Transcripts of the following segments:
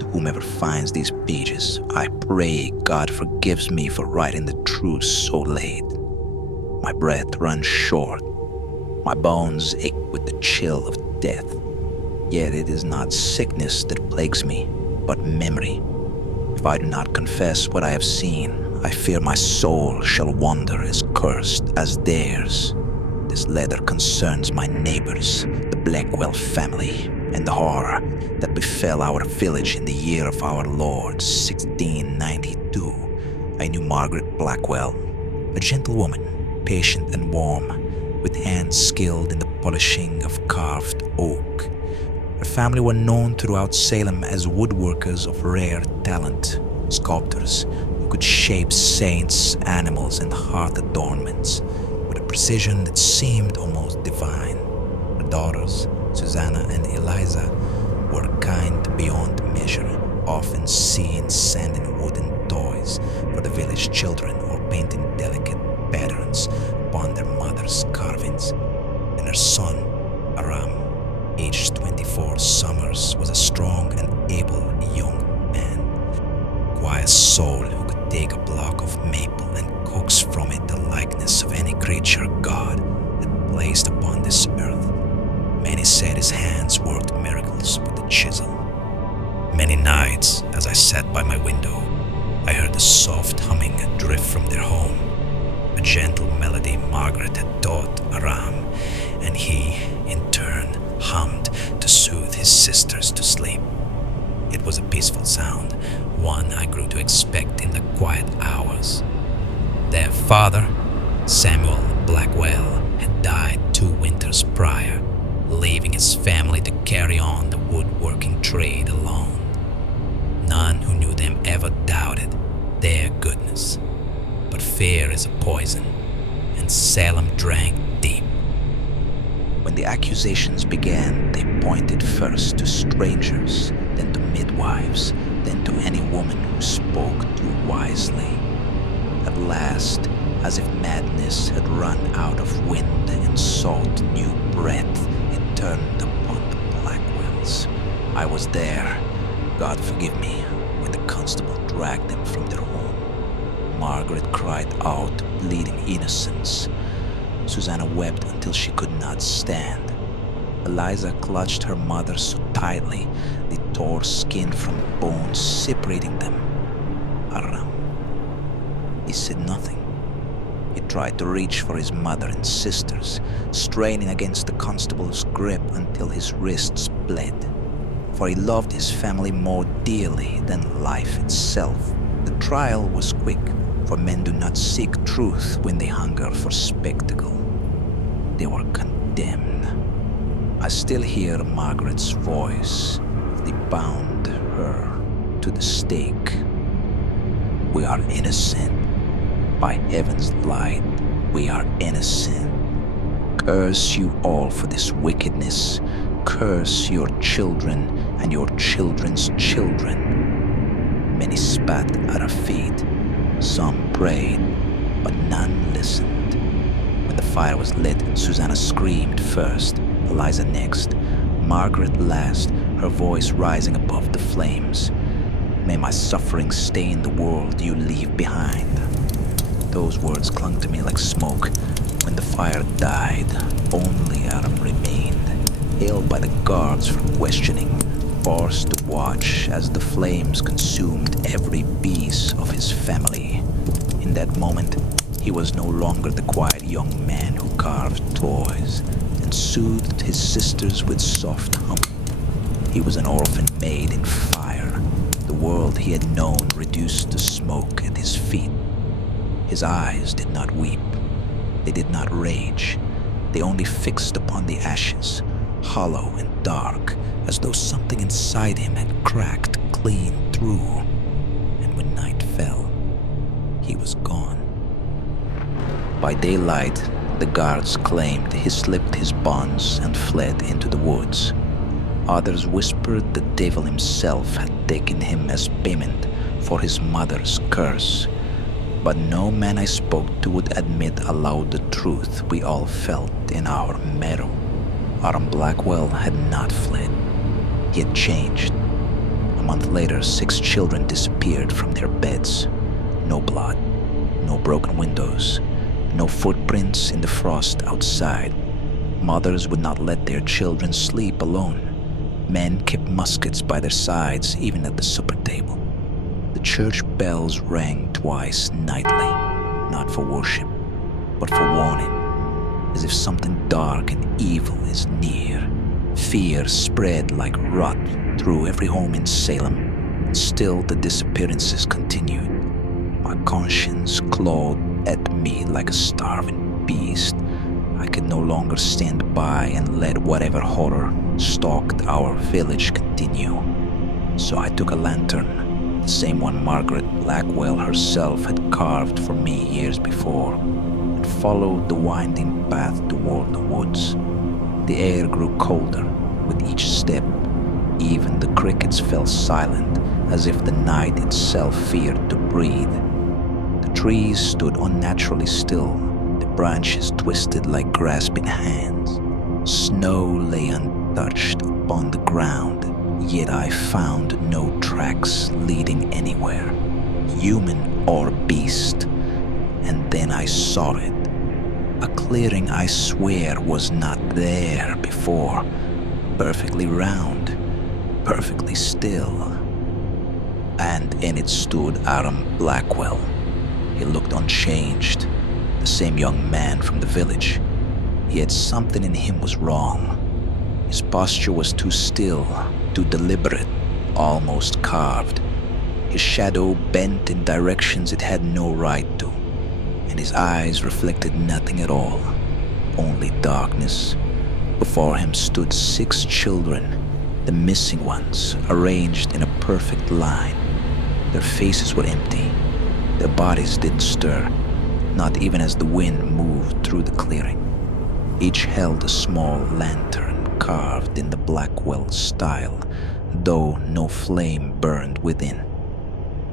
To whomever finds these pages, I pray God forgives me for writing the truth so late. My breath runs short, my bones ache with the chill of death. Yet it is not sickness that plagues me, but memory. If I do not confess what I have seen, I fear my soul shall wander as cursed as theirs. This letter concerns my neighbors, the Blackwell family, and the horror that befell our village in the year of our Lord 1692. I knew Margaret Blackwell, a gentle woman, patient and warm, with hands skilled in the polishing of carved oak. Her family were known throughout Salem as woodworkers of rare talent, sculptors who could shape saints, animals, and hearth adornments with a precision that seemed almost divine. Her daughters, Susanna and Eliza, were kind beyond measure, often seen sanding wooden toys for the village children or painting delicate patterns upon their mother's carvings. And her son, Aram, aged 24 summers, was a strong and able young man, quiet soul who could take a block of maple and coax from it the likeness of any creature God had placed upon this earth. Many said his hands worked miracles with the chisel. Many nights, as I sat by my window, I heard the soft humming drift from their home, a gentle melody Margaret had taught Aram, and he, in turn, hummed to soothe his sisters to sleep. It was a peaceful sound, one I grew to expect in the quiet hours. Their father, Samuel Blackwell, had died 2 winters prior, leaving his family to carry on the woodworking trade alone. None who knew them ever doubted their goodness, but fear is a poison, and Salem drank deep. When the accusations began, they pointed first to strangers, then to midwives, then to any woman who spoke too wisely. At last, as if madness had run out of wind and sought new breath, it turned upon the Blackwells. I was there, God forgive me, when the constable dragged them from their home. Margaret cried out, pleading innocence. Susanna wept until she could not stand. Eliza clutched her mother so tightly they tore skin from bones, separating them. Aram, he said nothing. He tried to reach for his mother and sisters, straining against the constable's grip until his wrists bled. For he loved his family more dearly than life itself. The trial was quick, for men do not seek truth when they hunger for spectacle. They were condemned. I still hear Margaret's voice. They bound her to the stake. We are innocent. By heaven's light, we are innocent. Curse you all for this wickedness. Curse your children and your children's children. Many spat at our feet. Some prayed, but none listened. When the fire was lit, Susanna screamed first, Eliza next, Margaret last, her voice rising above the flames. May my suffering stain the world you leave behind. Those words clung to me like smoke. When the fire died, only Adam remained, hailed by the guards for questioning, forced to watch as the flames consumed every piece of his family. In that moment, he was no longer the quiet young man who carved toys and soothed his sisters with soft hum. He was an orphan made in fire, the world he had known reduced to smoke at his feet. His eyes did not weep, they did not rage, they only fixed upon the ashes, hollow and dark, as though something inside him had cracked clean through. And when night fell, he was gone. By daylight, the guards claimed he slipped his bonds and fled into the woods. Others whispered the devil himself had taken him as payment for his mother's curse. But no man I spoke to would admit aloud the truth we all felt in our marrow. Aram Blackwell had not fled. He had changed. A month later, 6 children disappeared from their beds. No blood, no broken windows, no footprints in the frost outside. Mothers would not let their children sleep alone. Men kept muskets by their sides, even at the supper table. The church bells rang twice nightly, not for worship, but for warning, as if something dark and evil is near. Fear spread like rot through every home in Salem, and still the disappearances continued. My conscience clawed at me like a starving beast. I could no longer stand by and let whatever horror stalked our village continue. So I took a lantern, the same one Margaret Blackwell herself had carved for me years before, and followed the winding path toward the woods. The air grew colder with each step. Even the crickets fell silent, as if the night itself feared to breathe. The trees stood unnaturally still, the branches twisted like grasping hands. Snow lay untouched upon the ground, yet I found no tracks leading anywhere, human or beast. And then I saw it. A clearing I swear was not there before, perfectly round, perfectly still. And in it stood Aram Blackwell. He looked unchanged, the same young man from the village. Yet something in him was wrong. His posture was too still, too deliberate, almost carved. His shadow bent in directions it had no right to, and his eyes reflected nothing at all, only darkness. Before him stood 6 children, the missing ones, arranged in a perfect line. Their faces were empty. Their bodies didn't stir, not even as the wind moved through the clearing. Each held a small lantern carved in the Blackwell style, though no flame burned within.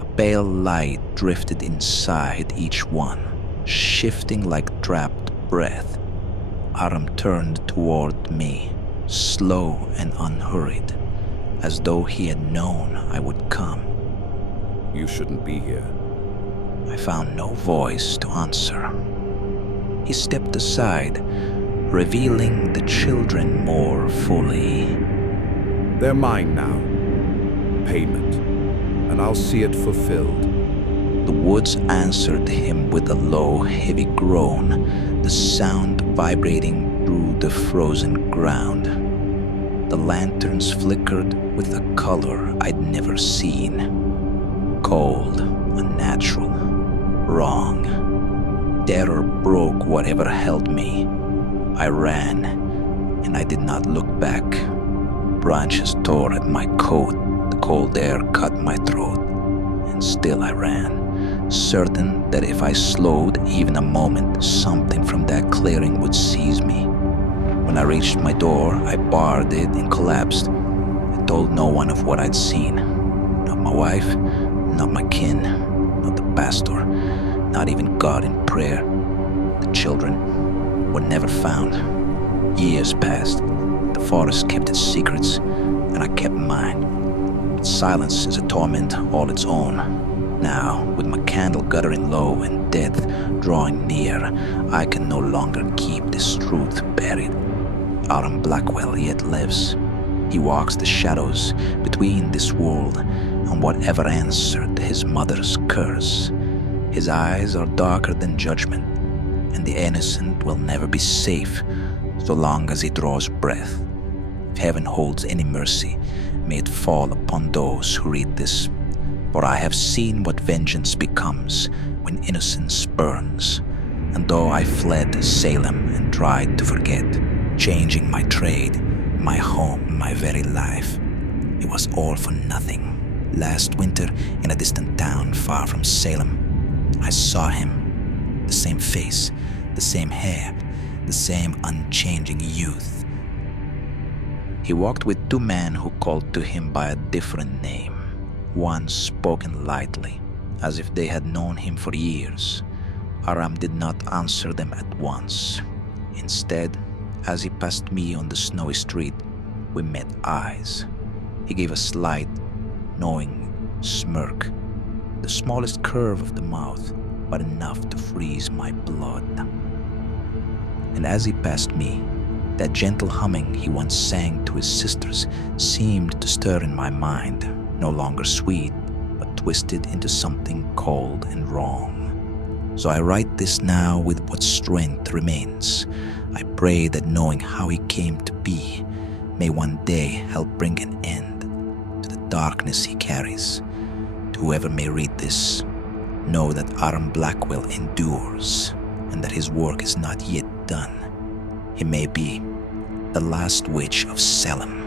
A pale light drifted inside each one, shifting like trapped breath. Aram turned toward me, slow and unhurried, as though he had known I would come. You shouldn't be here. I found no voice to answer. He stepped aside, revealing the children more fully. They're mine now. Payment. And I'll see it fulfilled. The woods answered him with a low, heavy groan, the sound vibrating through the frozen ground. The lanterns flickered with a color I'd never seen. Cold, unnatural, wrong. Terror broke whatever held me. I ran, and I did not look back. Branches tore at my coat, the cold air cut my throat, and still I ran, certain that if I slowed even a moment, something from that clearing would seize me. When I reached my door, I barred it and collapsed. I told no one of what I'd seen. Not my wife, not my kin, not the pastor, not even God in prayer. The children were never found. Years passed. The forest kept its secrets, and I kept mine. But silence is a torment all its own. Now, with my candle guttering low and death drawing near, I can no longer keep this truth buried. Aram Blackwell yet lives. He walks the shadows between this world and whatever answered his mother's curse. His eyes are darker than judgment, and the innocent will never be safe so long as he draws breath. If heaven holds any mercy, may it fall upon those who read this. For I have seen what vengeance becomes when innocence burns. And though I fled Salem and tried to forget, changing my trade, my home, my very life, it was all for nothing. Last winter, in a distant town far from Salem, I saw him. The same face, the same hair, the same unchanging youth. He walked with 2 men who called to him by a different name. One spoken lightly, as if they had known him for years. Aram did not answer them at once. Instead, as he passed me on the snowy street, we met eyes. He gave a slight, knowing smirk, the smallest curve of the mouth, but enough to freeze my blood. And as he passed me, that gentle humming he once sang to his sisters seemed to stir in my mind, no longer sweet, but twisted into something cold and wrong. So I write this now with what strength remains. I pray that knowing how he came to be may one day help bring an end to the darkness he carries. To whoever may read this, know that Aram Blackwell endures, and that his work is not yet done. He may be the last witch of Salem.